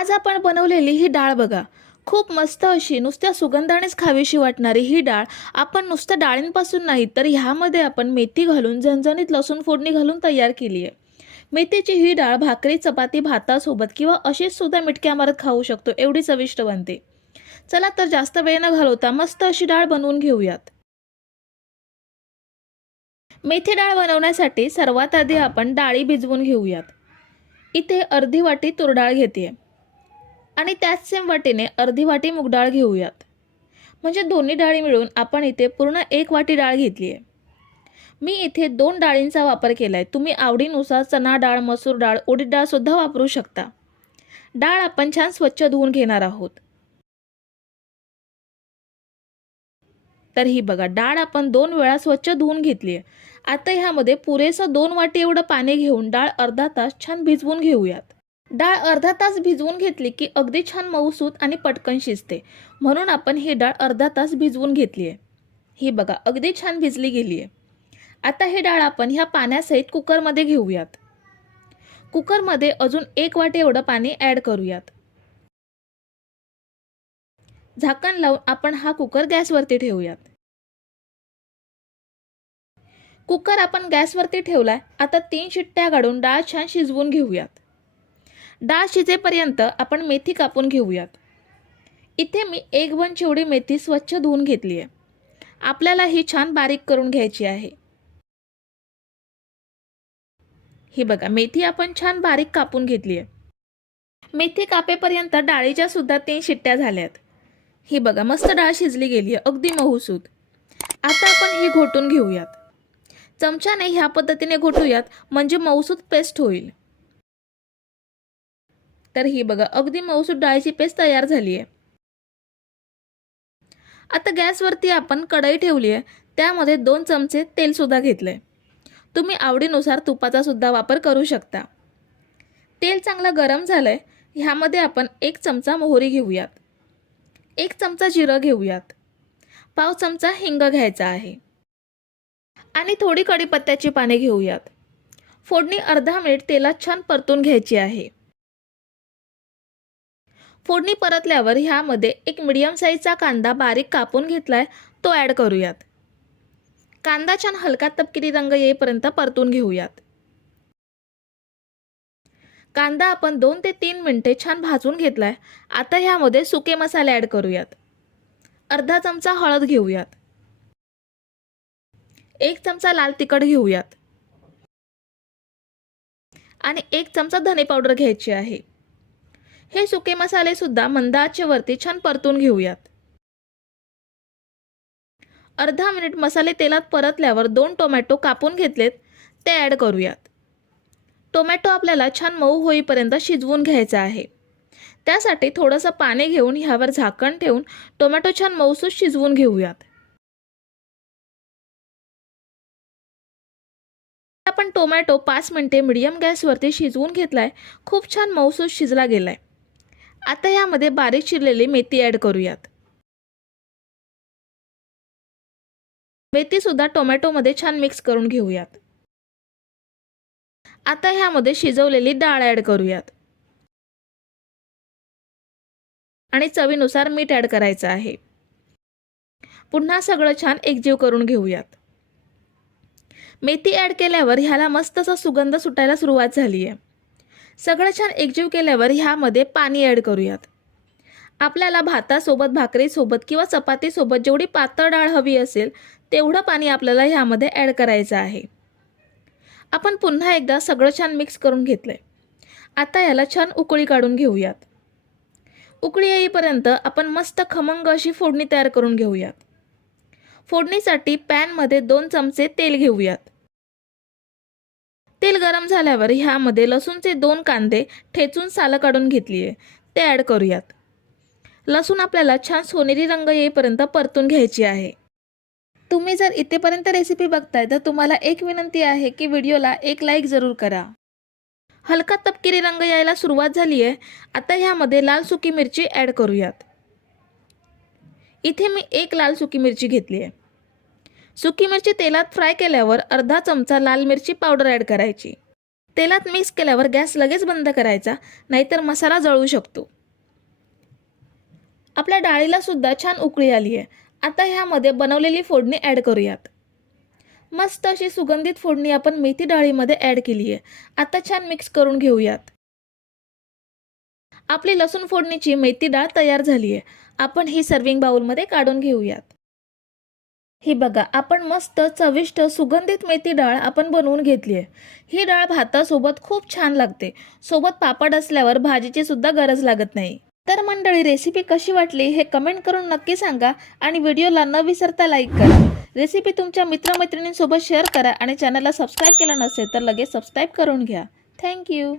आज आपण बनवलेली ही डाळ बघा. खूप मस्त अशी नुसत्या सुगंधानेच खावीशी वाटणारी ही डाळ. आपण नुसत्या डाळींपासून नाही तर ह्यामध्ये आपण मेथी घालून झणझणीत लसूण फोडणी घालून तयार केली आहे मेथीची ही डाळ भाकरी चपाती भातासोबत किंवा अशीच सुद्धा मिटक्या मारत खाऊ शकतो एवढी चविष्ट बनते. चला तर जास्त वेळ न घालवता मस्त अशी डाळ बनवून घेऊयात. मेथी डाळ बनवण्यासाठी सर्वात आधी आपण डाळी भिजवून घेऊयात. इथे अर्धी वाटी तुरडाळ घेते आणि त्याच सेम वाटीने अर्धी वाटी मूग डाळ घेऊयात. म्हणजे दोन्ही डाळी मिळून आपण इथे पूर्ण एक वाटी डाळ घेतली आहे. मी इथे दोन डाळींचा वापर केला आहे तुम्ही आवडीनुसार चणा डाळ मसूर डाळ उडीद डाळसुद्धा वापरू शकता. डाळ आपण छान स्वच्छ धुवून घेणार आहोत. तर ही बघा डाळ आपण दोन वेळा स्वच्छ धुवून घेतली आहे. आता ह्यामध्ये पुरेसं दोन वाटी एवढं पाणी घेऊन डाळ अर्धा तास छान भिजवून घेऊयात. डाळ अर्धा तास भिजवून घेतली की अगदी छान मऊसूत आणि पटकन शिजते. म्हणून आपण ही डाळ अर्धा तास भिजवून घेतली आहे. ही बघा अगदी छान भिजली गेली आहे. आता ही डाळ आपण ह्या पाण्यासहित कुकरमध्ये घेऊयात. कुकरमध्ये अजून एक वाटे एवढं पाणी ॲड करूयात. झाकण लावून आपण हा कुकर गॅसवरती ठेवूयात. कुकर आपण गॅसवरती ठेवलाय आता तीन शिट्ट्या काढून डाळ छान शिजवून घेऊयात. डाळ शिजेपर्यंत आपण मेथी कापून घेऊयात. इथे मी एक वन चिवडी मेथी स्वच्छ धुवून घेतली आहे. आपल्याला ही छान बारीक करून घ्यायची आहे. ही बघा मेथी आपण छान बारीक कापून घेतली आहे. मेथी कापेपर्यंत डाळीच्या सुद्धा तीन शिट्ट्या झाल्यात. ही बघा मस्त डाळ शिजली गेली आहे अगदी मऊसूद आता आपण ही घोटून घेऊयात. चमच्याने ह्या पद्धतीने घोटूयात म्हणजे मऊसूत पेस्ट होईल. तर ही बघा अगदी मऊसूर डाळीची पेस्ट तयार झाली आहे. आता गॅसवरती आपण कढई ठेवली आहे त्यामध्ये दोन चमचे तेलसुद्धा घेतलं आहे तुम्ही आवडीनुसार तुपाचा सुद्धा वापर करू शकता. तेल चांगलं गरम झालंय ह्यामध्ये आपण एक चमचा मोहरी घेऊयात. एक चमचा जिरं घेऊयात. पाव चमचा हिंग घ्यायचा आहे. आणि थोडी कढीपत्त्याची पाने घेऊयात. फोडणी अर्धा मिनिट तेलात छान परतून घ्यायची आहे. फोडणी परतल्यावर ह्यामध्ये एक मिडियम साईजचा कांदा बारीक कापून घेतलाय तो ॲड करूयात. कांदा छान हलका तपकिरी रंग येईपर्यंत परतून घेऊयात. कांदा आपण दोन ते तीन मिनटे छान भाजून घेतलाय आता ह्यामध्ये सुके मसाले ॲड करूयात. अर्धा चमचा हळद घेऊयात. एक चमचा लाल तिखट घेऊयात. आणि एक चमचा धने पावडर घ्यायची आहे. हे सुके मसालेसुद्धा मंद आचेवरती छान परतून घेऊयात. अर्धा मिनिट मसाले तेलात परतल्यावर दोन टोमॅटो कापून घेतलेत ते ॲड करूयात. टोमॅटो आपल्याला छान मऊ होईपर्यंत शिजवून घ्यायचा आहे. त्यासाठी थोडंसं पाणी घेऊन ह्यावर झाकण ठेवून टोमॅटो छान मऊसूस शिजवून घेऊयात. आपण टोमॅटो पाच मिनिटे मिडियम गॅसवरती शिजवून घेतलाय खूप छान मऊसूस शिजला गेलाय. आता यामध्ये बारीक चिरलेली मेथी ॲड करूयात. मेथीसुद्धा टोमॅटोमध्ये छान मिक्स करून घेऊयात. आता ह्यामध्ये शिजवलेली डाळ ॲड करूयात. आणि चवीनुसार मीठ ॲड करायचं आहे. पुन्हा सगळं छान एकजीव करून घेऊयात. मेथी ॲड केल्यावर ह्याला मस्तसा सुगंध सुटायला सुरुवात झाली आहे सगळं छान एकजीव केल्यावर ह्यामध्ये पाणी ॲड करूयात. आपल्याला भातासोबत भाकरीसोबत किंवा चपातीसोबत जेवढी पातळ डाळ हवी असेल तेवढं पाणी आपल्याला ह्यामध्ये ॲड करायचं आहे. आपण पुन्हा एकदा सगळं छान मिक्स करून घेतलं आहे आता याला छान उकळी काढून घेऊयात. उकळी येईपर्यंत आपण मस्त खमंग अशी फोडणी तयार करून घेऊयात. फोडणीसाठी पॅनमध्ये दोन चमचे तेल घेऊयात. तेल गरम झाल्यावर ह्यामध्ये लसूणचे दोन कांदे ठेचून सालं काढून घेतली आहे ते ॲड करूयात. लसूण आपल्याला छान सोनेरी रंग येईपर्यंत परतून घ्यायची आहे. तुम्ही जर इथेपर्यंत रेसिपी बघताय तर तुम्हाला एक विनंती आहे की व्हिडिओला एक लाईक जरूर करा. हलका तपकिरी रंग यायला सुरुवात झाली आहे आता ह्यामध्ये लाल सुकी मिरची ॲड करूयात. इथे मी एक लाल सुकी मिरची घेतली आहे सुकी मिरची तेलात फ्राय केल्यावर अर्धा चमचा लाल मिरची पावडर ॲड करायची. तेलात मिक्स केल्यावर गॅस लगेच बंद करायचा नाहीतर मसाला जळू शकतो. आपल्या डाळीला सुद्धा छान उकळी आली आहे. आता ह्यामध्ये बनवलेली फोडणी ॲड करूयात. मस्त अशी सुगंधित फोडणी आपण मेथी डाळीमध्ये ॲड केली आहे. आता छान मिक्स करून घेऊयात. आपली लसूण फोडणीची मेथी डाळ तयार झाली आहे. आपण ही सर्विंग बाउलमध्ये काढून घेऊयात. ही बघा आपण मस्त चविष्ट सुगंधित मेथी डाळ आपण बनवून घेतली आहे. ही डाळ भातासोबत खूप छान लागते. सोबत पापड असल्यावर भाजीची सुद्धा गरज लागत नाही. तर मंडळी रेसिपी कशी वाटली हे कमेंट करून नक्की सांगा आणि व्हिडिओला न विसरता लाईक करा. रेसिपी तुमच्या मित्रमैत्रिणींसोबत शेअर करा आणि चॅनलला सबस्क्राईब केलं नसेल तर लगेच सबस्क्राईब करून घ्या. थँक्यू